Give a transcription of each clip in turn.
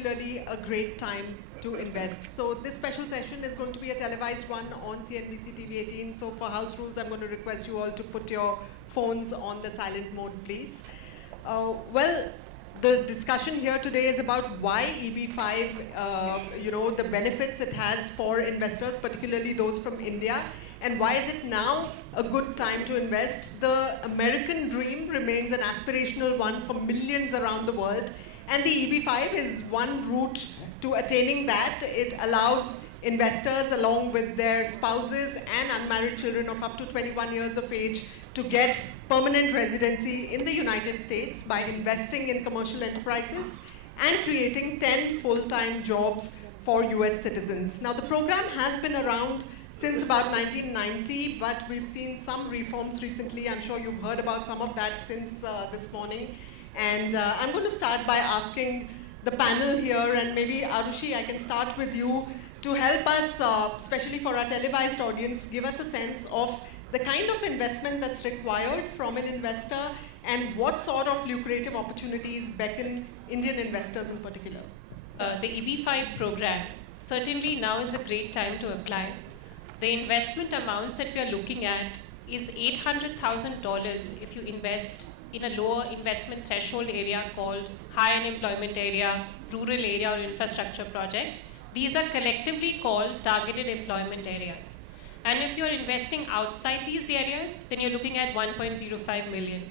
particularly a great time to invest? So this special session is going to be a televised one on CNBC TV 18. So for house rules, I'm going to request you all to put your phones on the silent mode, please. Well, the discussion here today is about why EB5, the benefits it has for investors, particularly those from India, and why is it now a good time to invest? The American dream remains an aspirational one for millions around the world, and the EB5 is one route to attaining that. It allows investors, along with their spouses and unmarried children of up to 21 years of age, to get permanent residency in the United States by investing in commercial enterprises and creating 10 full-time jobs for US citizens. Now, the program has been around since about 1990, but we've seen some reforms recently. I'm sure you've heard about some of that since this morning. And I'm going to start by asking the panel here, and maybe Aarushi, I can start with you, to help us, especially for our televised audience, give us a sense of the kind of investment that's required from an investor and what sort of lucrative opportunities beckon Indian investors in particular. The EB5 program, certainly now is a great time to apply. The investment amounts that we are looking at is $800,000 if you invest in a lower investment threshold area called high unemployment area, rural area, or infrastructure project. These are collectively called targeted employment areas. And if you're investing outside these areas, then you're looking at 1.05 million.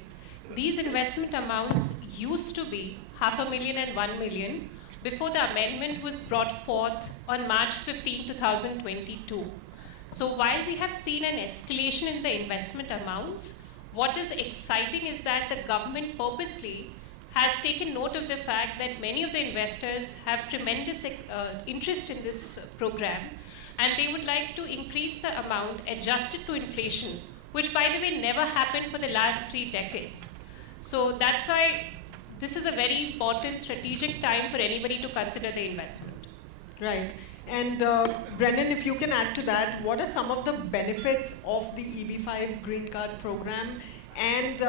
These investment amounts used to be $500,000 and $1 million before the amendment was brought forth on March 15, 2022. So while we have seen an escalation in the investment amounts, what is exciting is that the government purposely has taken note of the fact that many of the investors have tremendous interest in this program, and they would like to increase the amount adjusted to inflation, which, by the way, never happened for the last 3 decades. So that's why this is a very important strategic time for anybody to consider the investment. Right. And Brennan, if you can add to that, what are some of the benefits of the EB5 Green Card program? And,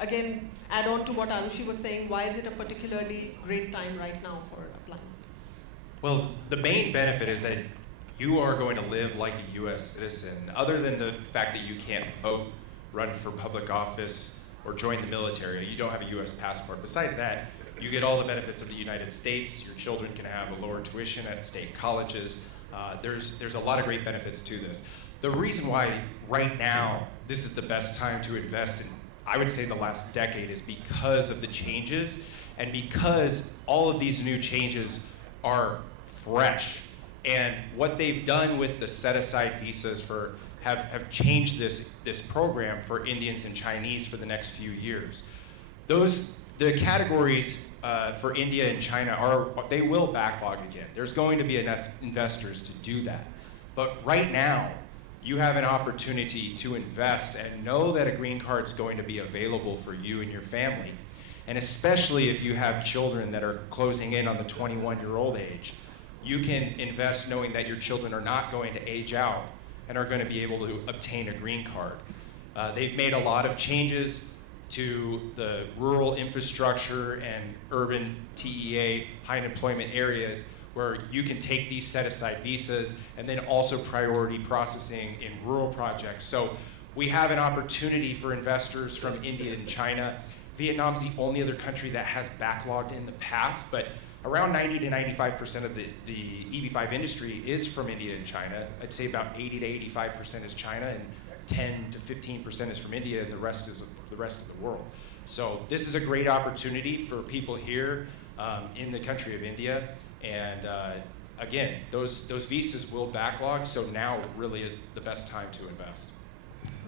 again, add on to what Aarushi was saying, why is it a particularly great time right now for applying? Well, the main benefit is that you are going to live like a US citizen, other than the fact that you can't vote, run for public office, or join the military. You don't have a US passport. Besides that, you get all the benefits of the United States. Your children can have a lower tuition at state colleges. There's a lot of great benefits to this. The reason why right now this is the best time to invest in, I would say, the last decade, is because of the changes, and because all of these new changes are fresh. And what they've done with the set-aside visas have changed this program for Indians and Chinese for the next few years. The categories for India and China they will backlog again. There's going to be enough investors to do that. But right now, you have an opportunity to invest and know that a green card is going to be available for you and your family. And especially if you have children that are closing in on the 21-year-old age, you can invest knowing that your children are not going to age out and are going to be able to obtain a green card. They've made a lot of changes to the rural infrastructure and urban TEA, high unemployment areas, where you can take these set-aside visas and then also priority processing in rural projects. So we have an opportunity for investors from India and China. Vietnam's the only other country that has backlogged in the past, but around 90 to 95% of the EB5 industry is from India and China. I'd say about 80 to 85% is China, and 10 to 15% is from India, and the rest is the rest of the world. So this is a great opportunity for people here in the country of India. And again, those visas will backlog, so now really is the best time to invest.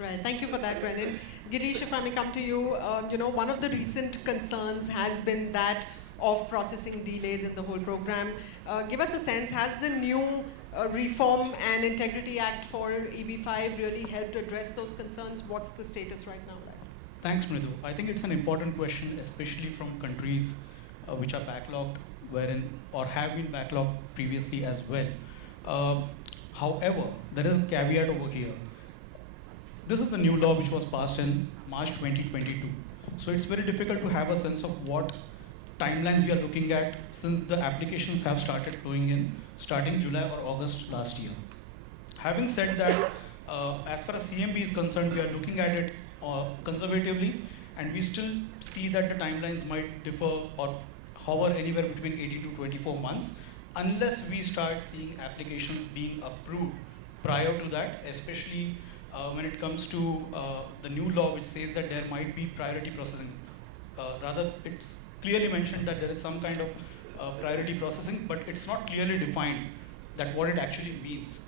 Right, thank you for that, Brennan. Girish, if I may come to you, one of the recent concerns has been that of processing delays in the whole program. Give us a sense, has the new Reform and Integrity Act for EB5 really helped address those concerns? What's the status right now? Thanks, Mridu. I think it's an important question, especially from countries which are backlogged, or have been backlogged previously as well. However, there is a caveat over here. This is the new law which was passed in March 2022. So it's very difficult to have a sense of what timelines we are looking at since the applications have started flowing in starting July or August last year. Having said that, as far as CMB is concerned, we are looking at it conservatively, and we still see that the timelines might differ or hover anywhere between 80 to 24 months, unless we start seeing applications being approved prior to that, especially when it comes to the new law which says that there might be priority processing. Rather, it's clearly mentioned that there is some kind of priority processing, but it's not clearly defined that what it actually means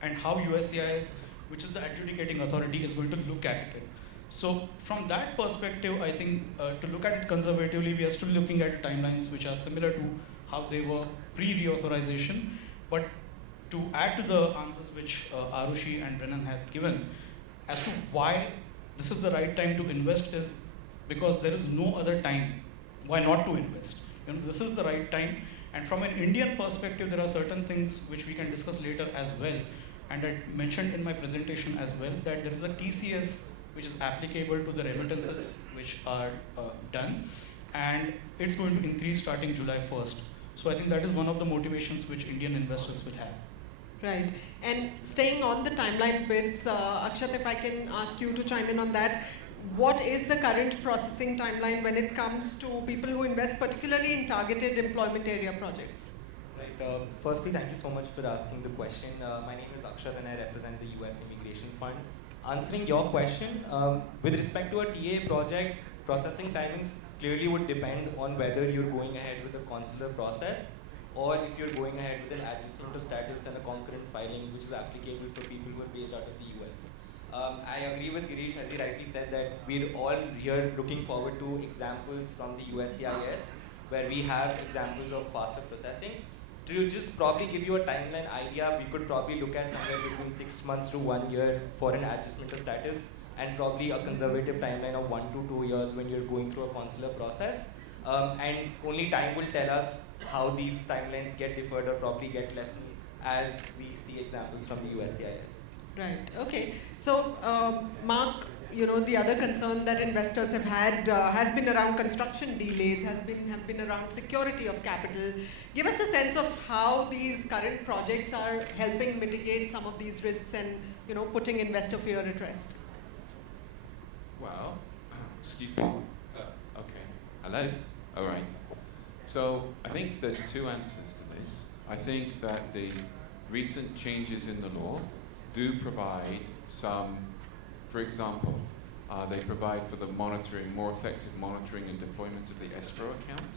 and how USCIS, which is the adjudicating authority, is going to look at it. So from that perspective, I think to look at it conservatively, we are still looking at timelines which are similar to how they were pre-reauthorization. But to add to the answers which Aarushi and Brennan has given as to why this is the right time to invest is because there is no other time why not to invest. This is the right time. And from an Indian perspective, there are certain things which we can discuss later as well. And I mentioned in my presentation as well that there is a TCS which is applicable to the remittances which are done, and it's going to increase starting July 1st. So I think that is one of the motivations which Indian investors will have. Right. And staying on the timeline bits, Akshat, if I can ask you to chime in on that, what is the current processing timeline when it comes to people who invest particularly in targeted employment area projects? Right. Firstly, thank you so much for asking the question. My name is Akshat and I represent the US Immigration Fund. Answering your question, with respect to a TA project, processing timings clearly would depend on whether you're going ahead with a consular process or if you're going ahead with an adjustment of status and a concurrent filing, which is applicable for people who are based out of the US. I agree with Girish, as he rightly said, that we're all here looking forward to examples from the USCIS where we have examples of faster processing. To just probably give you a timeline idea, we could probably look at somewhere between 6 months to 1 year for an adjustment of status, and probably a conservative timeline of 1 to 2 years when you're going through a consular process. And only time will tell us how these timelines get deferred or probably get lessened as we see examples from the USCIS. Right. Okay. So, Mark, the other concern that investors have had has been around construction delays, have been around security of capital. Give us a sense of how these current projects are helping mitigate some of these risks and putting investor fear at rest. Well, excuse me. Okay. Hello. All right. So I think there's two answers to this. I think that the recent changes in the law do provide some, for example, they provide for the monitoring, more effective monitoring and deployment of the escrow account,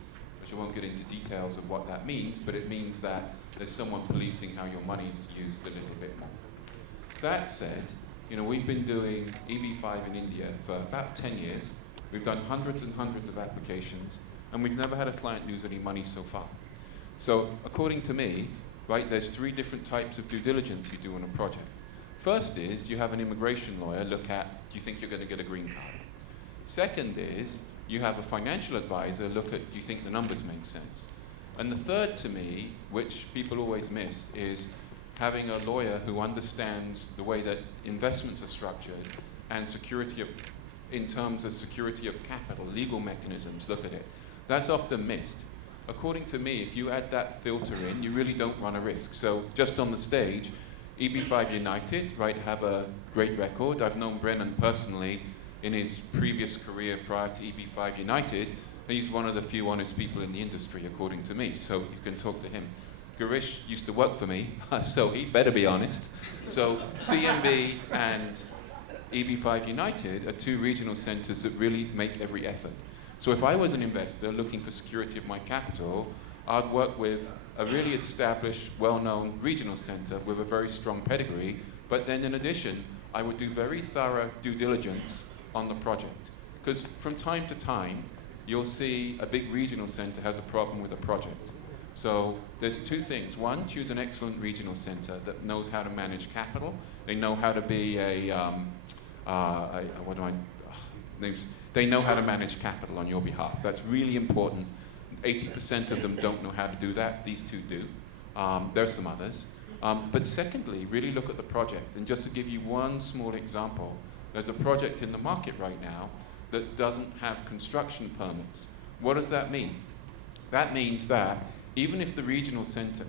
which I won't get into details of what that means, but it means that there's someone policing how your money's used a little bit more. That said, we've been doing EB5 in India for about 10 years. We've done hundreds and hundreds of applications, and we've never had a client lose any money so far. So according to me, right, there's 3 different types of due diligence you do on a project. First is you have an immigration lawyer look at, do you think you're going to get a green card? Second is you have a financial advisor look at, do you think the numbers make sense? And the third to me, which people always miss, is having a lawyer who understands the way that investments are structured and in terms of security of capital, legal mechanisms, look at it. That's often missed. According to me, if you add that filter in, you really don't run a risk. So just on the stage, EB5 United, right, have a great record. I've known Brennan personally in his previous career prior to EB5 United. He's one of the few honest people in the industry, according to me, so you can talk to him. Girish used to work for me, so he better be honest. So CNB and EB5 United are 2 regional centers that really make every effort. So if I was an investor looking for security of my capital, I'd work with a really established, well-known regional center with a very strong pedigree, but then in addition, I would do very thorough due diligence on the project. Because from time to time, you'll see a big regional center has a problem with a project. So there's 2 things. One, choose an excellent regional center that knows how to manage capital. They know how to be they know how to manage capital on your behalf. That's really important. 80% of them don't know how to do that. These 2 do. There's some others. But secondly, really look at the project. And just to give you one small example, there's a project in the market right now that doesn't have construction permits. What does that mean? That means that even if the regional centre,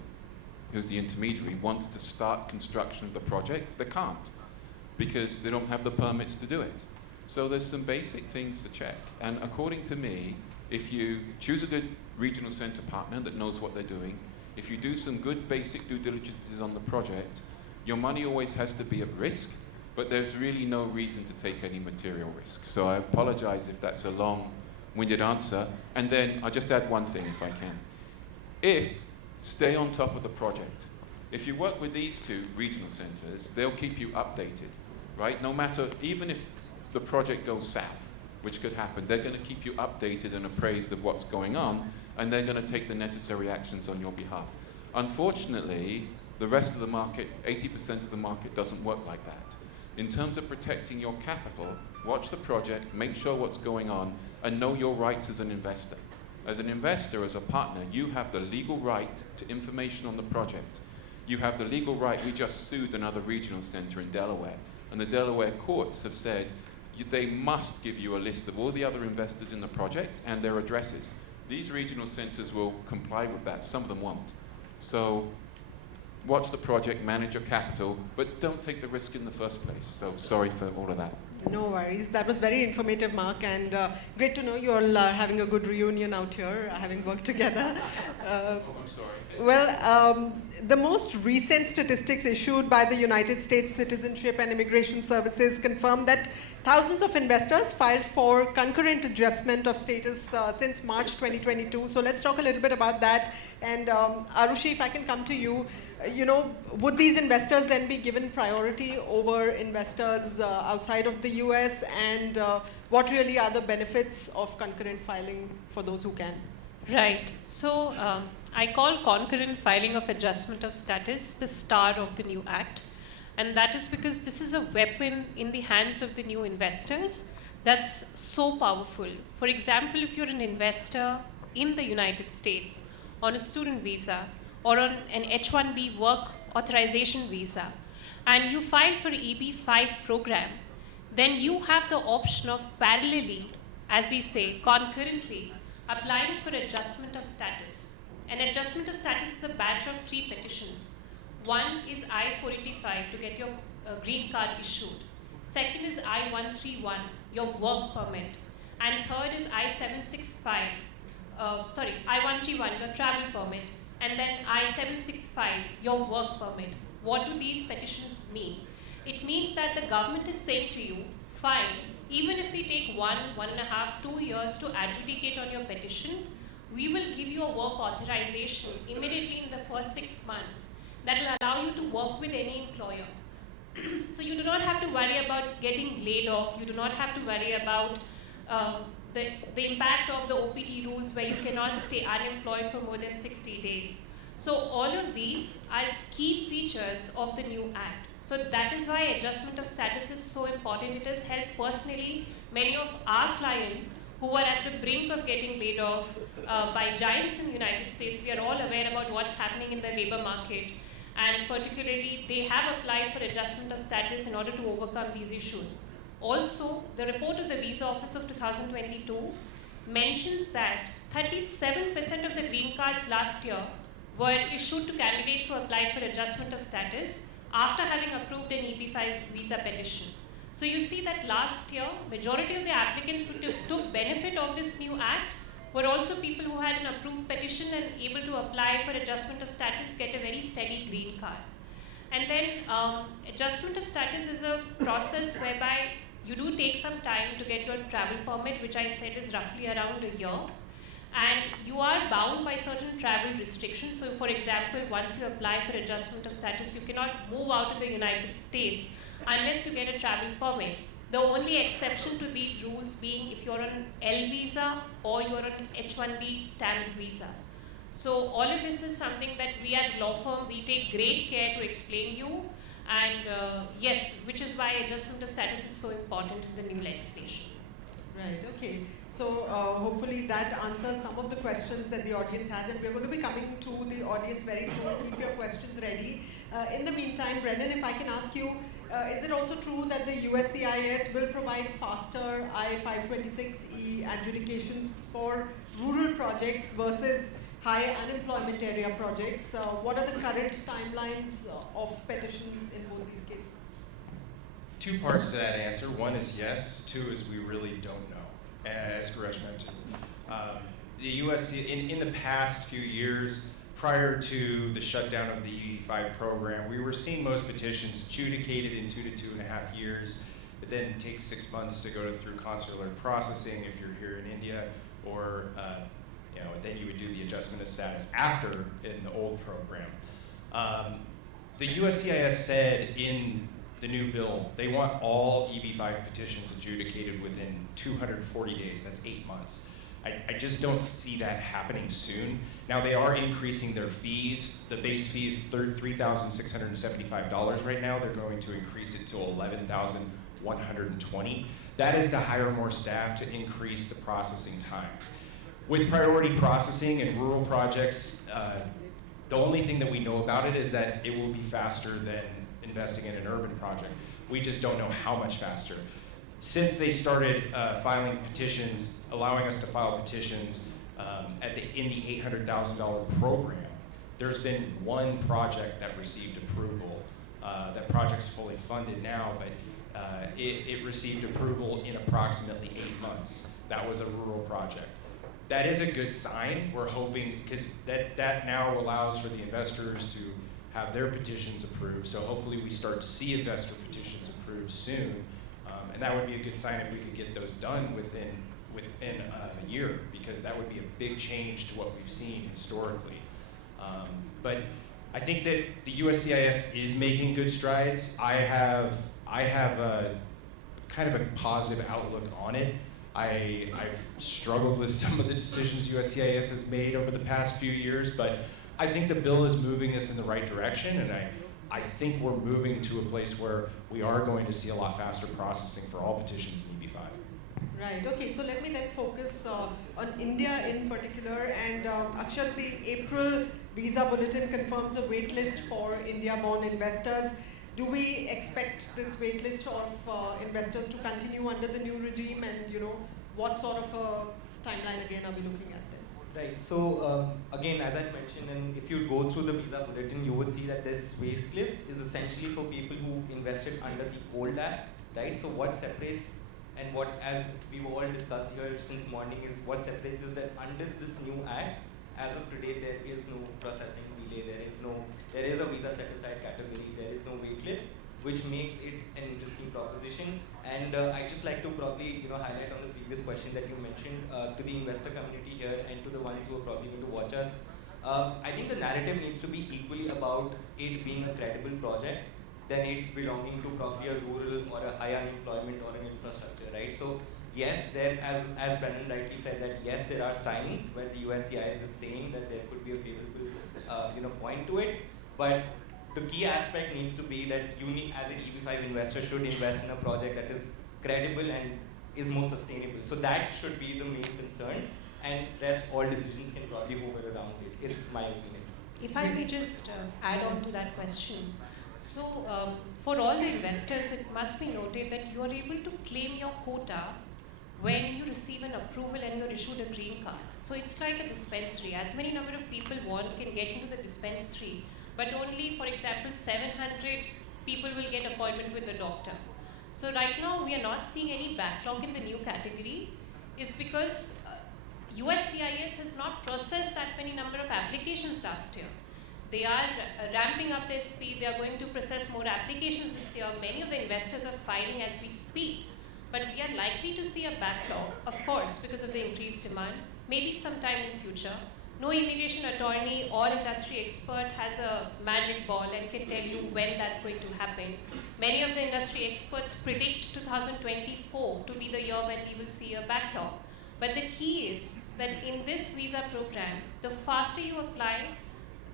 who's the intermediary, wants to start construction of the project, they can't, because they don't have the permits to do it. So there's some basic things to check. And according to me, if you choose a good regional centre partner that knows what they're doing, if you do some good basic due diligences on the project, your money always has to be at risk, but there's really no reason to take any material risk. So I apologize if that's a long-winded answer. And then I'll just add one thing if I can. Stay on top of the project. If you work with these two regional centres, they'll keep you updated, right? No matter, even if the project goes south, which could happen, they're going to keep you updated and appraised of what's going on, and they're going to take the necessary actions on your behalf. Unfortunately, the rest of the market, 80% of the market doesn't work like that. In terms of protecting your capital, watch the project, make sure what's going on, and know your rights as an investor. As an investor, as a partner, you have the legal right to information on the project. You have the legal right. We just sued another regional centre in Delaware, and the Delaware courts have said they must give you a list of all the other investors in the project and their addresses. These regional centres will comply with that. Some of them won't. So watch the project, manage your capital, but don't take the risk in the first place. So sorry for all of that. No worries. That was very informative, Mark, and great to know you all are having a good reunion out here, having worked together. I'm sorry. Well, the most recent statistics issued by the United States Citizenship and Immigration Services confirm that thousands of investors filed for concurrent adjustment of status since March 2022. So let's talk a little bit about that. And Aarushi, if I can come to you, would these investors then be given priority over investors outside of the US? And what really are the benefits of concurrent filing for those who can? Right. So I call concurrent filing of adjustment of status the star of the new act. And that is because this is a weapon in the hands of the new investors that's so powerful. For example, if you're an investor in the United States on a student visa or on an H-1B work authorization visa, and you file for EB5 program, then you have the option of parallelly, as we say, concurrently, applying for adjustment of status. An adjustment of status is a batch of 3 petitions. One is I-485 to get your green card issued. Second is I-131, your work permit. And third is I-765, I-131, your travel permit. And then I-765, your work permit. What do these petitions mean? It means that the government is saying to you, fine, even if we take 1.5, 2 years to adjudicate on your petition, we will give you a work authorization immediately in the first 6 months that will allow you to work with any employer. So you do not have to worry about getting laid off. You do not have to worry about the impact of the OPT rules where you cannot stay unemployed for more than 60 days. So all of these are key features of the new act. So that is why adjustment of status is so important. It has helped personally many of our clients who are at the brink of getting laid off by giants in the United States. We are all aware about what's happening in the labor market, and particularly they have applied for adjustment of status in order to overcome these issues. Also, the report of the Visa Office of 2022 mentions that 37% of the green cards last year were issued to candidates who applied for adjustment of status after having approved an EB5 visa petition. So you see that last year, majority of the applicants who took benefit of this new act were also people who had an approved petition and able to apply for adjustment of status, get a very steady green card. And then adjustment of status is a process whereby you do take some time to get your travel permit, which I said is roughly around a year. And you are bound by certain travel restrictions. So for example, once you apply for adjustment of status, you cannot move out of the United States unless you get a travel permit. The only exception to these rules being if you're on an L visa or you're on an H-1B stamped visa. So all of this is something that we as law firm, we take great care to explain you. And yes, which is why adjustment of status is so important in the new legislation. Right, okay. So hopefully that answers some of the questions that the audience has, and we're going to be coming to the audience very soon. Keep your questions ready. In the meantime, Brennan, if I can ask you, is it also true that the USCIS will provide faster I-526E adjudications for rural projects versus high unemployment area projects? What are the current timelines of petitions in both these cases? Two parts to that answer. One is yes. Two is we really don't know, as Girish mentioned. The USC, in the past few years, prior to the shutdown of the EB5 program, we were seeing most petitions adjudicated in 2 to 2.5 years. It then takes 6 months to go through consular processing if you're here in India, or then you would do the adjustment of status after in the old program. The USCIS said in the new bill, they want all EB5 petitions adjudicated within 240 days. That's 8 months. I just don't see that happening soon. Now they are increasing their fees. The base fee is $3,675 right now. They're going to increase it to $11,120. That is to hire more staff to increase the processing time. With priority processing and rural projects, the only thing that we know about it is that it will be faster than investing in an urban project. We just don't know how much faster. Since they started filing petitions, allowing us to file petitions in the $800,000 program, there's been one project that received approval. That project's fully funded now, but it received approval in approximately 8 months. That was a rural project. That is a good sign. We're hoping, because that now allows for the investors to have their petitions approved. So hopefully we start to see investor petitions approved soon. And that would be a good sign if we could get those done within a year, because that would be a big change to what we've seen historically. But I think that the USCIS is making good strides. I have a kind of a positive outlook on it. I've struggled with some of the decisions USCIS has made over the past few years, but I think the bill is moving us in the right direction, and I think we're moving to a place where we are going to see a lot faster processing for all petitions in EB5. Right, okay, so let me then focus on India in particular, and Akshat, the April visa bulletin confirms a wait list for India-born investors. Do we expect this wait list of investors to continue under the new regime, and what sort of a timeline again are we looking at then? Right, so again, as I mentioned, and if you go through the visa bulletin, you would see that this wait list is essentially for people who invested under the old act, right? So what separates, and what, as we've all discussed here since morning, is what separates is that under this new act, as of today, there is no processing delay, there is a visa set aside category, there is no wait list, which makes it an interesting proposition. And I'd just like to probably highlight on the previous question that you mentioned to the investor community here and to the ones who are probably going to watch us. I think the narrative needs to be equally about it being a credible project than it belonging to probably a rural or a high unemployment or an infrastructure, right? So yes, there, as Brennan rightly said, that yes, there are signs where the USCIS is saying that there could be a favorable point to it, but the key aspect needs to be that you need, as an EB5 investor, should invest in a project that is credible and is more sustainable. So that should be the main concern, and rest all decisions can probably hover around it, is my opinion. If I may just add on to that question. So for all the investors, it must be noted that you are able to claim your quota when you receive an approval and you're issued a green card. So it's like a dispensary. As many number of people want can get into the dispensary, but only, for example, 700 people will get appointment with the doctor. So right now, we are not seeing any backlog in the new category. It's because USCIS has not processed that many number of applications last year. They are ramping up their speed. They are going to process more applications this year. Many of the investors are filing as we speak. But we are likely to see a backlog, of course, because of the increased demand, maybe sometime in future. No immigration attorney or industry expert has a magic ball and can tell you when that's going to happen. Many of the industry experts predict 2024 to be the year when we will see a backlog. But the key is that in this visa program, the faster you apply,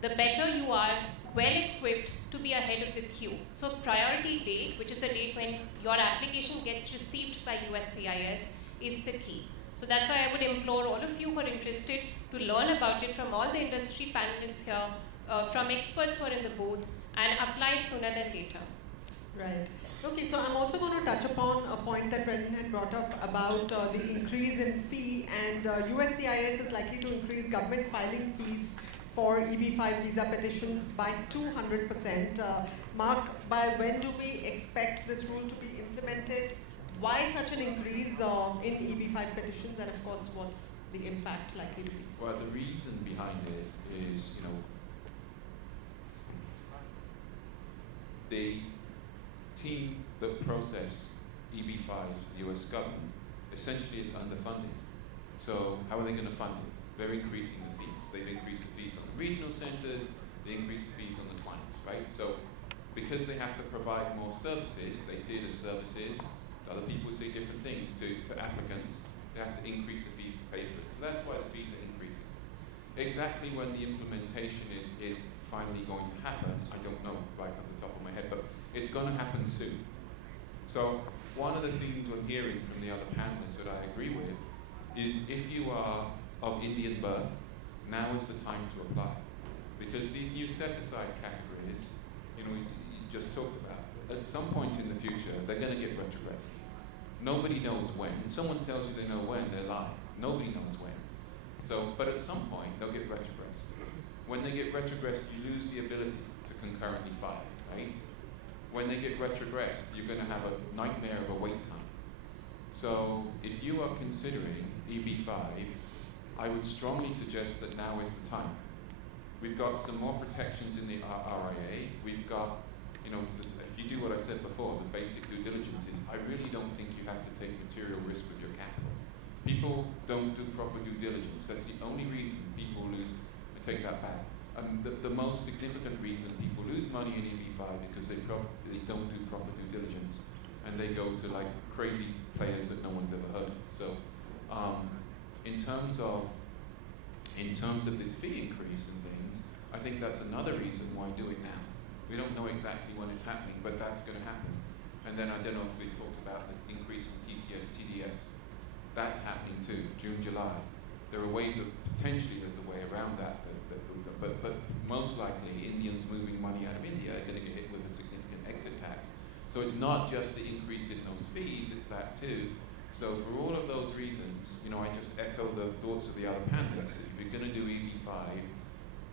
the better you are well equipped to be ahead of the queue. So priority date, which is the date when your application gets received by USCIS, is the key. So that's why I would implore all of you who are interested to learn about it from all the industry panelists here, from experts who are in the booth, and apply sooner than later. Right. Okay, so I'm also going to touch upon a point that Brennan had brought up about the increase in fee, and USCIS is likely to increase government filing fees for EB5 visa petitions by 200%. Mark, by when do we expect this rule to be implemented? Why such an increase in EB5 petitions, and of course, what's the impact likely to be? Well, the reason behind it is, the team that process EB5s, the US government, essentially is underfunded. So how are they going to fund it? They're increasing the fees. They've increased the fees on the regional centers, they increase the fees on the clients, right? So because they have to provide more services, they see it as services, other people say different things to applicants, they have to increase the fees to pay for it. So that's why the fees are increasing. Exactly when the implementation is finally going to happen, I don't know right on the top of my head, but it's going to happen soon. So one of the things I'm hearing from the other panelists that I agree with is if you are of Indian birth, now is the time to apply. Because these new set-aside categories, you just talked about, at some point in the future, they're going to get retrogressed. Nobody knows when. If someone tells you they know when, they're lying. Nobody knows when. So, but at some point, they'll get retrogressed. When they get retrogressed, you lose the ability to concurrently file, right? When they get retrogressed, you're going to have a nightmare of a wait time. So if you are considering EB5, I would strongly suggest that now is the time. We've got some more protections in the RIA. We've got, if you do what I said before, the basic due diligence is, I really don't think you have to take material risk with your capital. People don't do proper due diligence. That's the only reason people lose. I take that back. The most significant reason people lose money in EB5 because they don't do proper due diligence, and they go to like crazy players that no one's ever heard of. So, in terms of this fee increase and things, I think that's another reason why do it now. We don't know exactly when it's happening, but that's going to happen. And then I don't know if we talked about the increase in TCS, TDS. That's happening too, June, July. There are ways of, potentially there's a way around that, but most likely Indians moving money out of India are going to get hit with a significant exit tax. So it's not just the increase in those fees, it's that too. So for all of those reasons, I just echo the thoughts of the other panelists. If you're going to do EB5,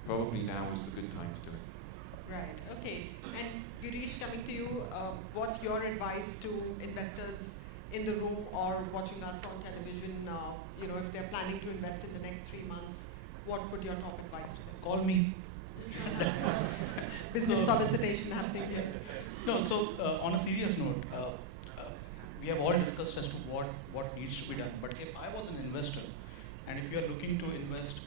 probably now is the good time to do it. Right, okay. And Girish, coming to you, what's your advice to investors in the room or watching us on television? If they're planning to invest in the next 3 months, what would your top advice to them? Call me. Business solicitation happening here. No, so on a serious note, we have all discussed as to what needs to be done. But if I was an investor, and if you are looking to invest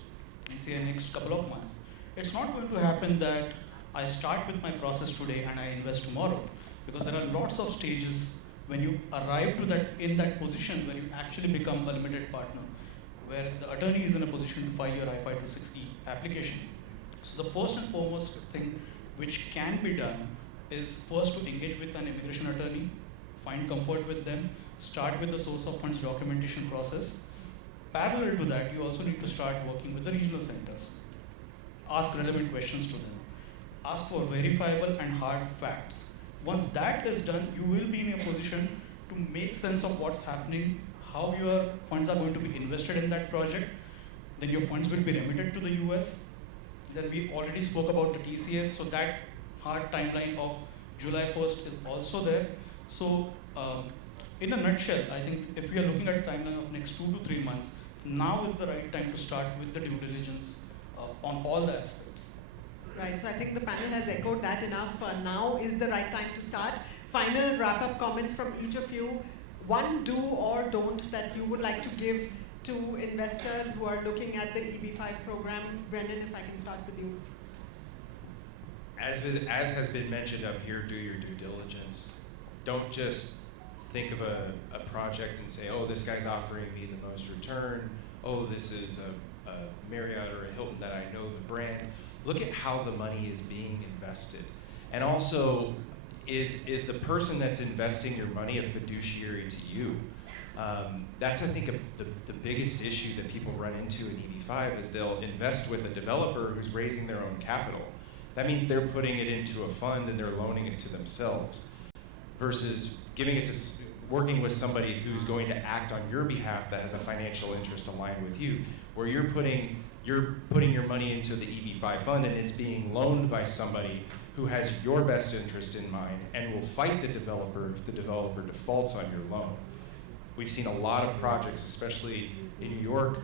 in, say, the next couple of months, it's not going to happen that I start with my process today and I invest tomorrow, because there are lots of stages when you arrive to in that position where you actually become a limited partner, where the attorney is in a position to file your I-526E application. So the first and foremost thing which can be done is first to engage with an immigration attorney, find comfort with them, start with the source of funds documentation process. Parallel to that, you also need to start working with the regional centers. Ask relevant questions to them. Ask for verifiable and hard facts. Once that is done, you will be in a position to make sense of what's happening, how your funds are going to be invested in that project. Then your funds will be remitted to the US. Then we already spoke about the TCS, so that hard timeline of July 1st is also there. So in a nutshell, I think if we are looking at a timeline of next 2 to 3 months, now is the right time to start with the due diligence on all the aspects. Right, so I think the panel has echoed that enough. Now is the right time to start. Final wrap-up comments from each of you. One do or don't that you would like to give to investors who are looking at the EB5 program. Brennan, if I can start with you. As has been mentioned up here, do your due diligence. Don't just think of a project and say, oh, this guy's offering me the most return. Oh, this is a Marriott or a Hilton that I know the brand. Look at how the money is being invested. And also, is the person that's investing your money a fiduciary to you? That's, I think, the biggest issue that people run into in EB5 is they'll invest with a developer who's raising their own capital. That means they're putting it into a fund and they're loaning it to themselves. versus giving it to working with somebody who's going to act on your behalf that has a financial interest aligned with you, where you're putting your money into the EB5 fund and it's being loaned by somebody who has your best interest in mind and will fight the developer if the developer defaults on your loan. We've seen a lot of projects, especially in New York,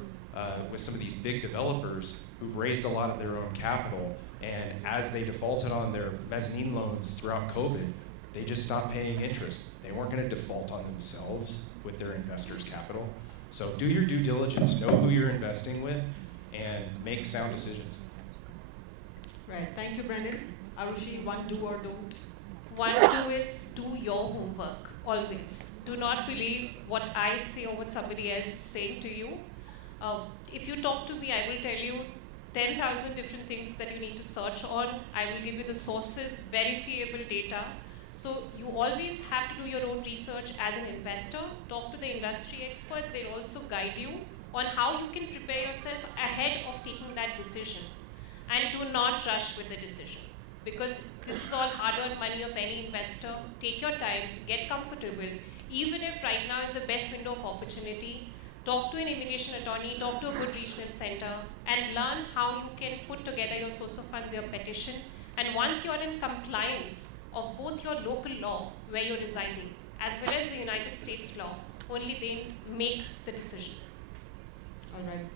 with some of these big developers who've raised a lot of their own capital, and as they defaulted on their mezzanine loans throughout COVID, they just stopped paying interest. They weren't going to default on themselves with their investors' capital. So do your due diligence, know who you're investing with, and make sound decisions. Right, thank you, Brennan. Aarushi, one do or don't? One do is do your homework, always. Do not believe what I say or what somebody else is saying to you. If you talk to me, I will tell you 10,000 different things that you need to search on. I will give you the sources, verifiable data. So you always have to do your own research as an investor. Talk to the industry experts. They'll also guide you on how you can prepare yourself ahead of taking that decision. And do not rush with the decision, because this is all hard-earned money of any investor. Take your time, get comfortable. Even if right now is the best window of opportunity, talk to an immigration attorney, talk to a good regional center, and learn how you can put together your source of funds, your petition. And once you're in compliance of both your local law, where you're residing, as well as the United States law, only then make the decision. All right,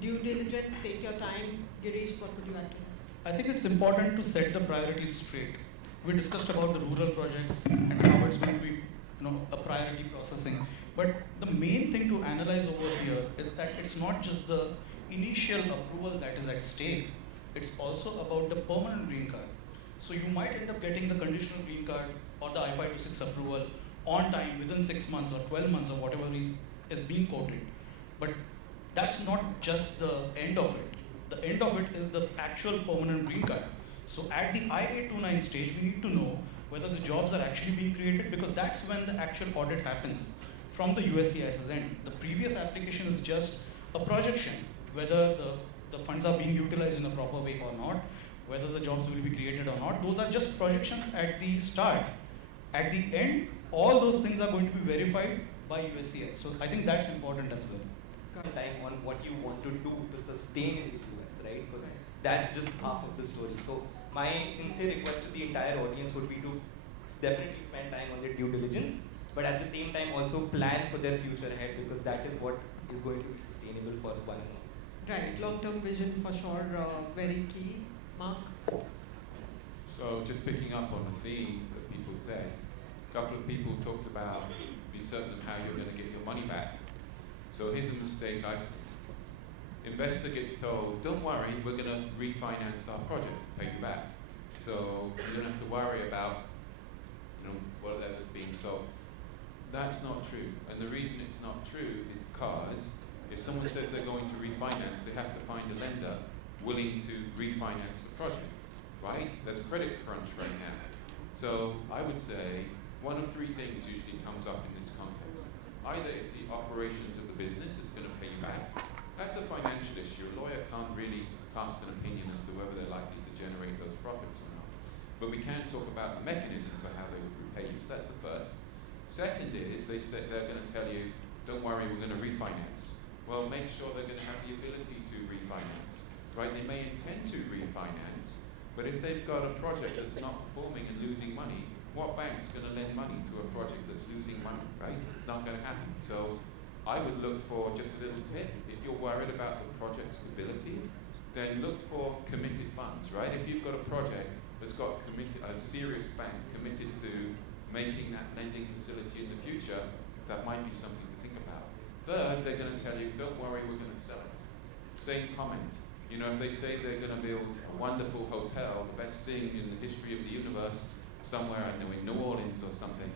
due diligence, take your time. Girish, what would you add to that? I think it's important to set the priorities straight. We discussed about the rural projects and how it's going to be, a priority processing. But the main thing to analyze over here is that it's not just the initial approval that is at stake. It's also about the permanent green card. So you might end up getting the conditional green card or the I-526 approval on time within 6 months or 12 months or whatever is being quoted. But that's not just the end of it. The end of it is the actual permanent green card. So at the I-829 stage, we need to know whether the jobs are actually being created, because that's when the actual audit happens from the USCIS's end. The previous application is just a projection, whether the funds are being utilized in a proper way or not, whether the jobs will be created or not. Those are just projections at the start. At the end, all those things are going to be verified by USCIS. So I think that's important as well. Time on what you want to do to sustain in the US, right? Because that's just half of the story. So my sincere request to the entire audience would be to definitely spend time on their due diligence, but at the same time also plan for their future ahead, because that is what is going to be sustainable for one and all. Right, long-term vision for sure, very key. Mark? So just picking up on the theme that people said, a couple of people talked about be certain of how you're going to get your money back. So here's a mistake I've seen. Investor gets told, don't worry, we're going to refinance our project to pay you back. So you don't have to worry about whatever's being sold. That's not true. And the reason it's not true is because if someone says they're going to refinance, they have to find a lender willing to refinance the project, right? There's credit crunch right now. So I would say one of three things usually comes up in this context. Either it's the operations of the business that's going to pay you back. That's a financial issue. A lawyer can't really cast an opinion as to whether they're likely to generate those profits or not. But we can talk about the mechanism for how they would repay you. So that's the first. Second is they're going to tell you, don't worry, we're going to refinance. Well, make sure they're going to have the ability to refinance, right? They may intend to refinance, but if they've got a project that's not performing and losing money, what bank's going to lend money to a project that's losing money, right? It's not going to happen. So I would look for just a little tip. If you're worried about the project stability, then look for committed funds, right? If you've got a project that's got a serious bank committed to making that lending facility in the future, that might be something to think about. Third, they're going to tell you, don't worry, we're going to sell it. Same comment. If they say they're going to build a wonderful hotel, the best thing in the history of the universe, somewhere, I know, in New Orleans or something,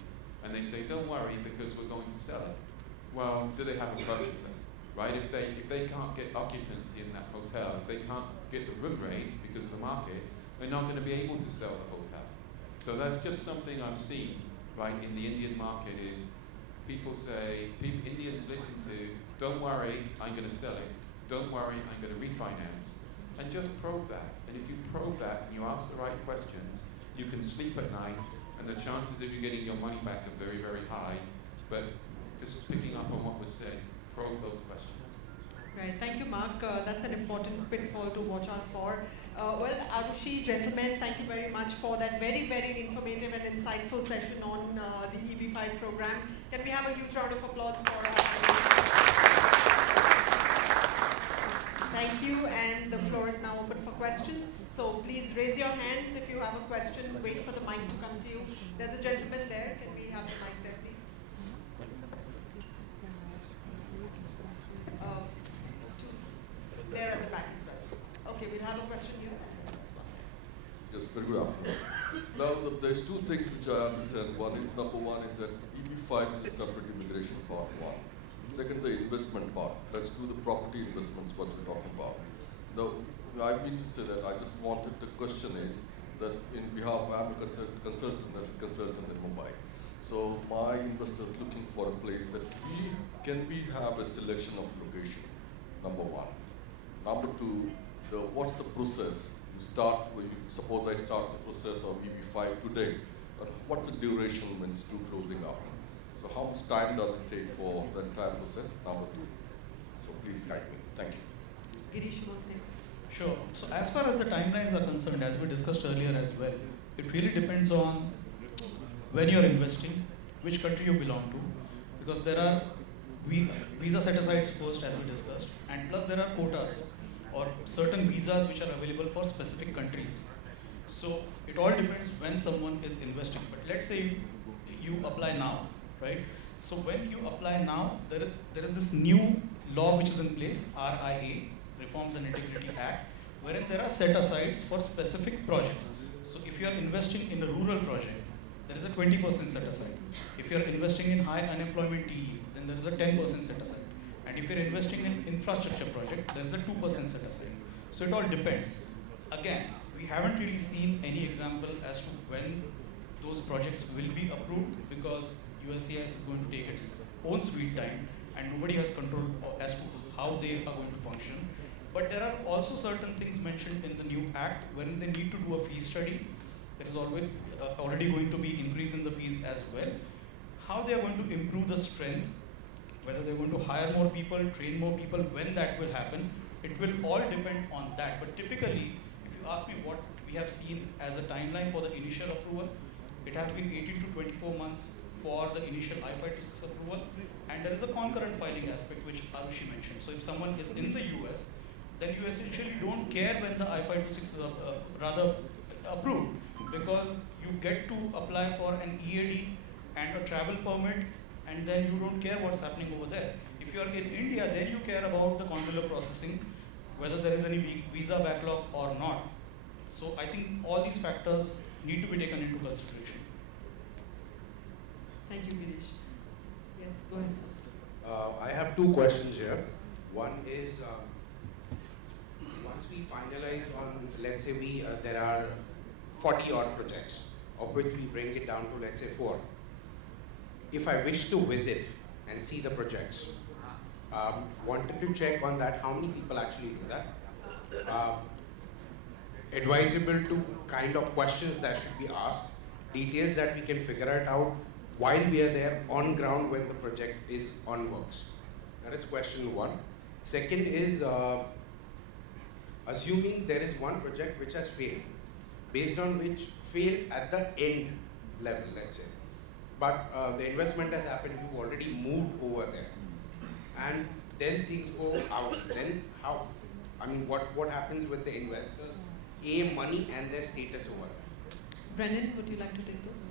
and they say, don't worry, because we're going to sell it. Well, do they have a purchaser, right? If they can't get occupancy in that hotel, if they can't get the room rate because of the market, they're not going to be able to sell the hotel. So that's just something I've seen, right, in the Indian market is people say, Indians listen to, don't worry, I'm going to sell it. Don't worry, I'm going to refinance. And just probe that. And if you probe that and you ask the right questions, you can sleep at night and the chances of you getting your money back are very, very high. But just picking up on what was said, probe those questions. Right, thank you, Mark. That's an important pitfall to watch out for. Well, Aarushi, gentlemen, thank you very much for that very, very informative and insightful session on the EB5 program. Can we have a huge round of applause for Thank you, and the floor is now open for questions. So please raise your hands if you have a question. Wait for the mic to come to you. There's a gentleman there. Can we have the mic there, please? There at the back as well. Okay, we'll have a question here. Yes, very good afternoon. Now, there's two things which I understand. Number one is that EB5 is a separate immigration part one. Second, the investment part. Let's do the property investments, what we're talking about. Now, I mean to say that I just wanted, the question is that in behalf, I'm a consultant as a consultant in Mumbai. So my investors looking for a place that can we have a selection of location, number one. Number two, what's the process? Suppose I start the process of EB5 today, but what's the duration when it's due closing up? So how much time does it take for the entire process? Number two. So please guide me. Thank you. Girish, one thing. Sure. So as far as the timelines are concerned, as we discussed earlier as well, it really depends on when you're investing, which country you belong to, because there are visa set-asides first, as we discussed, and plus there are quotas or certain visas which are available for specific countries. So it all depends when someone is investing. But let's say you apply now, right? So when you apply now, there is this new law which is in place, RIA, Reforms and Integrity Act, wherein there are set-asides for specific projects. So if you are investing in a rural project, there is a 20% set-aside. If you are investing in high unemployment TE, then there is a 10% set-aside. And if you're investing in infrastructure project, there is a 2% set aside. So it all depends. Again, we haven't really seen any example as to when those projects will be approved, because USCIS is going to take its own sweet time and nobody has control as to how they are going to function. But there are also certain things mentioned in the new act wherein they need to do a fee study. There is always already going to be increase in the fees as well. How they are going to improve the strength, whether they're going to hire more people, train more people, when that will happen, it will all depend on that. But typically, if you ask me what we have seen as a timeline for the initial approval, it has been 18 to 24 months for the initial I-526 approval, and there is a concurrent filing aspect which Aarushi mentioned. So if someone is in the US, then you essentially don't care when the I-526 is rather approved, because you get to apply for an EAD and a travel permit, and then you don't care what's happening over there. If you're in India, then you care about the consular processing, whether there is any visa backlog or not. So I think all these factors need to be taken into consideration. Thank you, Girish. Yes, go ahead, sir. I have two questions here. One is, once we finalize on, let's say there are 40 odd projects, of which we bring it down to, let's say, 4. If I wish to visit and see the projects, wanted to check on that, how many people actually do that? Advisable to kind of questions that should be asked, details that we can figure it out while we are there on ground when the project is on works. That is question one. Second is, assuming there is one project which has failed, based on which failed at the end level, let's say. But the investment has happened, you've already moved over there. And then things go out. Then how? I mean, what happens with the investors? Money and their status over there. Brennan, would you like to take those?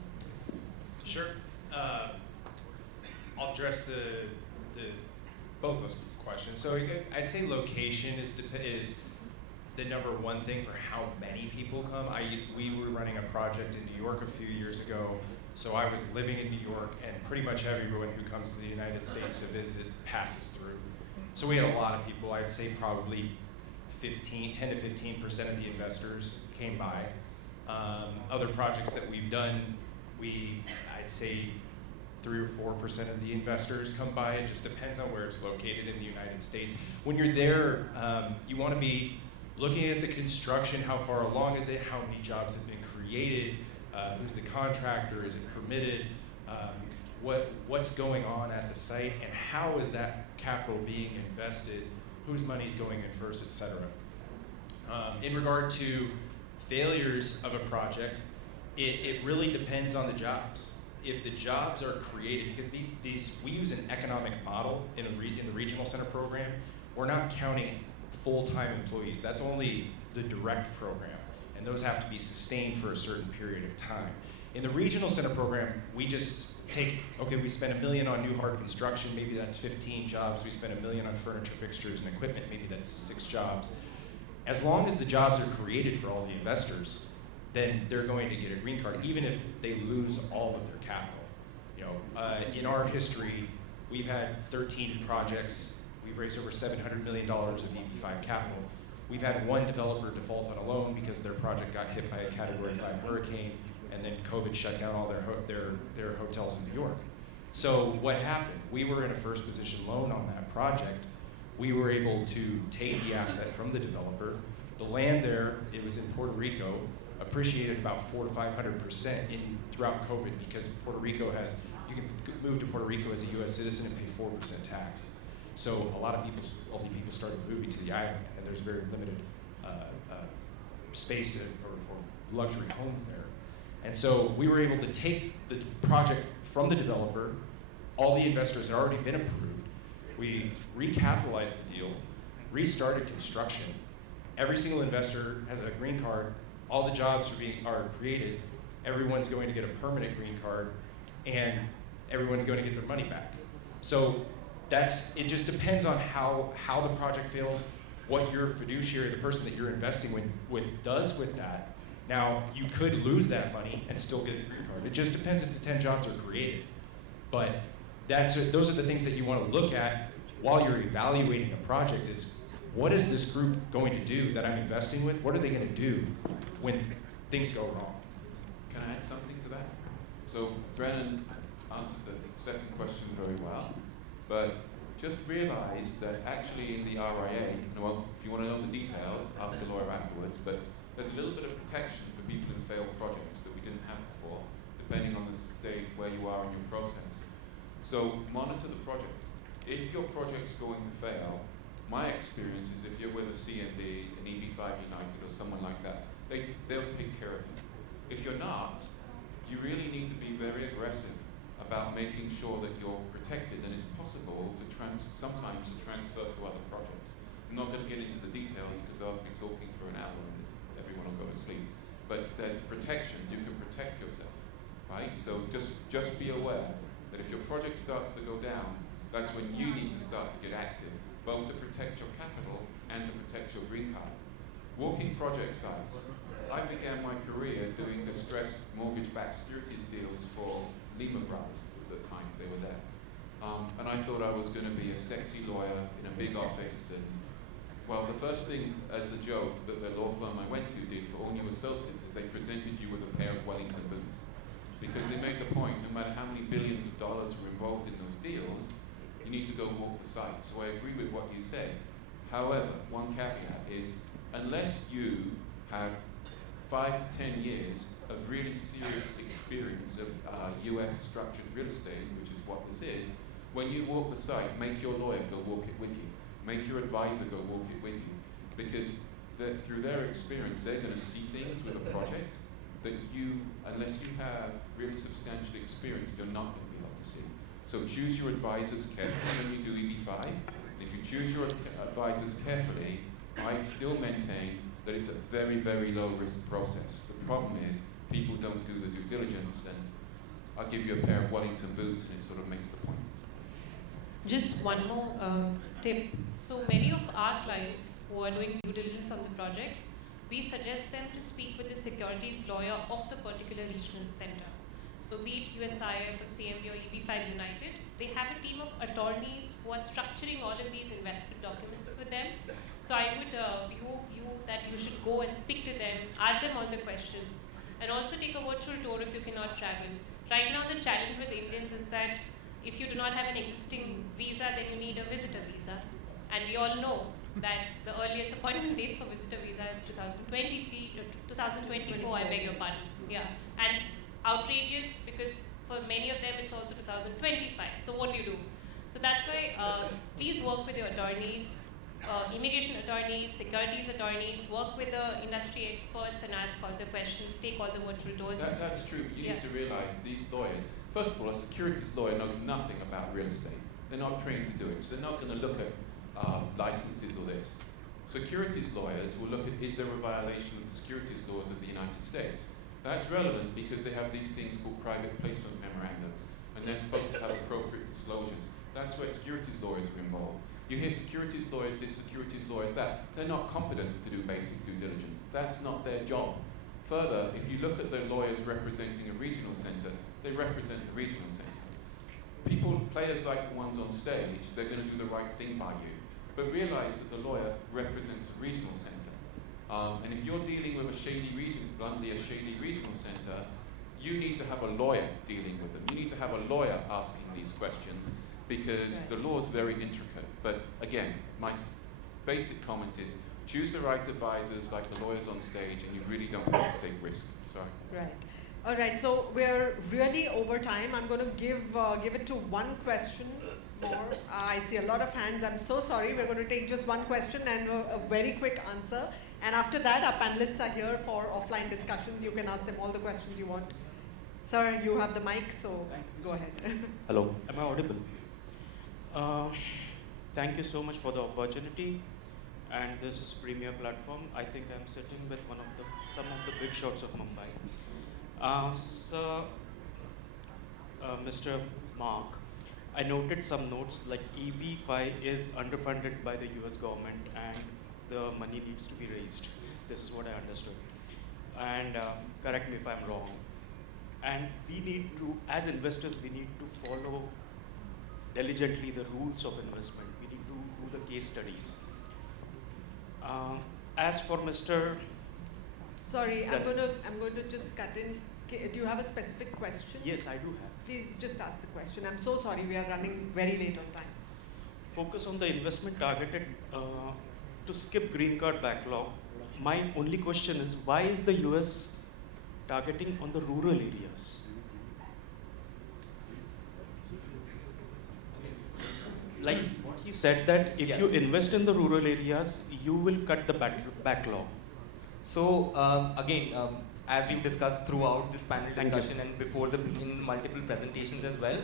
Sure. I'll address both of those questions. So I'd say location is the number one thing for how many people come. We were running a project in New York a few years ago. So I was living in New York, and pretty much everyone who comes to the United States to visit passes through. So we had a lot of people. I'd say probably 10 to 15% of the investors came by. Other projects that we've done, I'd say 3 or 4% of the investors come by. It just depends on where it's located in the United States. When you're there, you want to be looking at the construction, how far along is it, how many jobs have been created, who's the contractor, is it permitted, what's going on at the site, and how is that capital being invested, whose money's going in first, etc. In regard to failures of a project, it really depends on the jobs. If the jobs are created, because we use an economic model in the regional center program, we're not counting full-time employees. That's only the direct program, and those have to be sustained for a certain period of time. In the regional center program, we just take, okay, we spend $1 million on new hard construction, maybe that's 15 jobs. We spend $1 million on furniture, fixtures, and equipment, maybe that's 6 jobs. As long as the jobs are created for all the investors, then they're going to get a green card, even if they lose all of their capital. You know, in our history, we've had 13 projects. We've raised over $700 million of EB5 capital. We've had one developer default on a loan because their project got hit by a Category 5 hurricane, and then COVID shut down all their hotels in New York. So what happened? We were in a first position loan on that project. We were able to take the asset from the developer. The land there, it was in Puerto Rico, appreciated about 400% to 500% throughout COVID, because Puerto Rico you can move to Puerto Rico as a U.S. citizen and pay 4% tax. So a lot of wealthy people started moving to the island, and there's very limited space or luxury homes there. And so we were able to take the project from the developer. All the investors had already been approved. We recapitalized the deal, restarted construction. Every single investor has a green card. All the jobs are created. Everyone's going to get a permanent green card, and everyone's going to get their money back. So it just depends on how the project fails, what your fiduciary, the person that you're investing with does with that. Now, you could lose that money and still get a green card. It just depends if the 10 jobs are created. But those are the things that you want to look at while you're evaluating a project is, what is this group going to do that I'm investing with? What are they going to do when things go wrong? Can I add something to that? So Brennan answered the second question very well, but just realize that actually in the RIA, well, if you want to know the details, ask a lawyer afterwards, but there's a little bit of protection for people in failed projects that we didn't have before, depending on the state where you are in your process. So monitor the project. If your project's going to fail, my experience is if you're with a CNB, an EB5 United, or someone like that, they'll take care of you. If you're not, you really need to be very aggressive about making sure that you're protected, and it's possible to sometimes transfer to other projects. I'm not going to get into the details because I'll be talking for an hour and everyone will go to sleep. But there's protection. You can protect yourself, right? So just be aware that if your project starts to go down, that's when you need to start to get active, both to protect your capital and to protect your green card. Walking project sites. I began my career doing distressed mortgage-backed securities deals for Lehman Brothers at the time they were there. And I thought I was going to be a sexy lawyer in a big office. And well, the first thing as a joke that the law firm I went to did for all new associates is they presented you with a pair of Wellington boots. Because they made the point, no matter how many billions of dollars were involved in those deals, you need to go walk the site. So I agree with what you said. However, one caveat is, unless you have 5 to 10 years of really serious experience of US structured real estate, which is what this is, when you walk the site, make your lawyer go walk it with you. Make your advisor go walk it with you. Because through their experience, they're going to see things with a project that you, unless you have really substantial experience, you're not going to be able to see. So choose your advisors carefully when you do EB5. And if you choose your advisors carefully, I still maintain that it's a very, very low risk process. The problem is people don't do the due diligence, and I'll give you a pair of Wellington boots and it sort of makes the point. Just one more tip. So many of our clients who are doing due diligence on the projects, we suggest them to speak with the securities lawyer of the particular regional center. So be it USIF or CMB or EB5 United, they have a team of attorneys who are structuring all of these investment documents for them. So I would behoove you that you should go and speak to them, ask them all the questions, and also take a virtual tour if you cannot travel. Right now the challenge with Indians is that if you do not have an existing visa, then you need a visitor visa. And we all know that the earliest appointment dates for visitor visa is 2024, I beg your pardon. Yeah, and outrageous because for many of them it's also 2025. So what do you do? So that's why please work with your attorneys, immigration attorneys, securities attorneys, work with the industry experts and ask all the questions, take all the virtual tours. That's true, but you need to realize these lawyers, first of all, a securities lawyer knows nothing about real estate. They're not trained to do it, so they're not going to look at licenses or this. Securities lawyers will look at, is there a violation of the securities laws of the United States? That's relevant because they have these things called private placement memorandums, and they're supposed to have appropriate disclosures. That's where securities lawyers are involved. You hear securities lawyers this, securities lawyers that. They're not competent to do basic due diligence. That's not their job. Further, if you look at the lawyers representing a regional centre, they represent the regional centre. Players like the ones on stage, they're going to do the right thing by you. But realize that the lawyer represents a regional centre. And if you're dealing with a shady region, bluntly a shady regional centre, you need to have a lawyer dealing with them. You need to have a lawyer asking these questions because the law is very intricate. But again, my basic comment is choose the right advisors like the lawyers on stage and you really don't have to take risks. Sorry. Right. All right, so we're really over time. I'm going to give it to one question more. I see a lot of hands. I'm so sorry. We're going to take just one question and a very quick answer. And after that, our panelists are here for offline discussions. You can ask them all the questions you want. Sir, you have the mic, so go ahead. Hello, am I audible? Thank you so much for the opportunity and this premier platform. I think I'm sitting with some of the big shots of Mumbai. Mr. Mark, I noted some notes like EB5 is underfunded by the US government and the money needs to be raised. This is what I understood. And correct me if I'm wrong. And we need to, as investors, we need to follow diligently the rules of investment. We need to do the case studies. As for Mr. Sorry, I'm going to just cut in. Do you have a specific question? Yes, I do have. Please just ask the question. I'm so sorry, we are running very late on time. Focus on the investment targeted to skip green card backlog. My only question is, why is the US targeting on the rural areas? Like he said that if you invest in the rural areas, you will cut the backlog. So again, as we've discussed throughout this panel discussion and before in multiple presentations as well,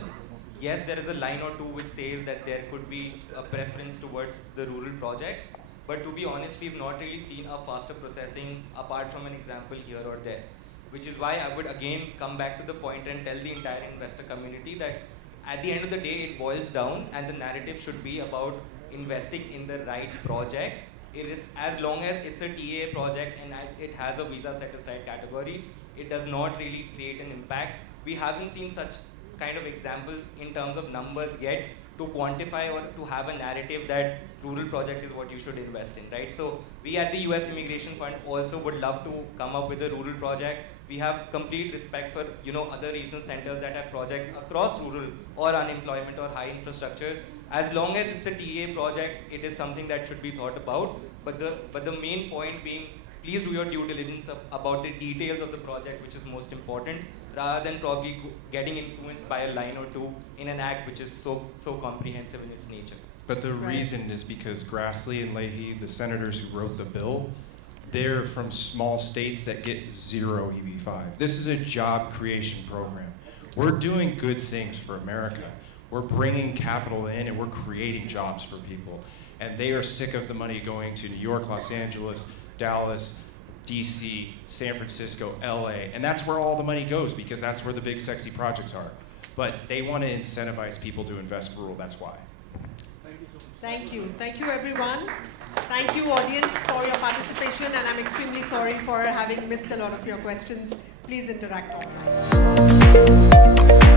yes, there is a line or two which says that there could be a preference towards the rural projects. But to be honest, we've not really seen a faster processing apart from an example here or there. Which is why I would again come back to the point and tell the entire investor community that at the end of the day, it boils down and the narrative should be about investing in the right project. It is, as long as it's a TA project and it has a visa set aside category, it does not really create an impact. We haven't seen such kind of examples in terms of numbers yet to quantify or to have a narrative that rural project is what you should invest in, right? So we at the US Immigration Fund also would love to come up with a rural project. We have complete respect for other regional centers that have projects across rural or unemployment or high infrastructure. As long as it's a TA project, it is something that should be thought about. But the main point being, please do your due diligence about the details of the project, which is most important, rather than probably getting influenced by a line or two in an act which is so comprehensive in its nature. But the reason is because Grassley and Leahy, the senators who wrote the bill, they're from small states that get 0 EB5. This is a job creation program. We're doing good things for America. We're bringing capital in and we're creating jobs for people. And they are sick of the money going to New York, Los Angeles, Dallas, DC, San Francisco, LA. And that's where all the money goes because that's where the big sexy projects are. But they want to incentivize people to invest rural, that's why. Thank you. Thank you, everyone. Thank you, audience, for your participation. And I'm extremely sorry for having missed a lot of your questions. Please interact offline.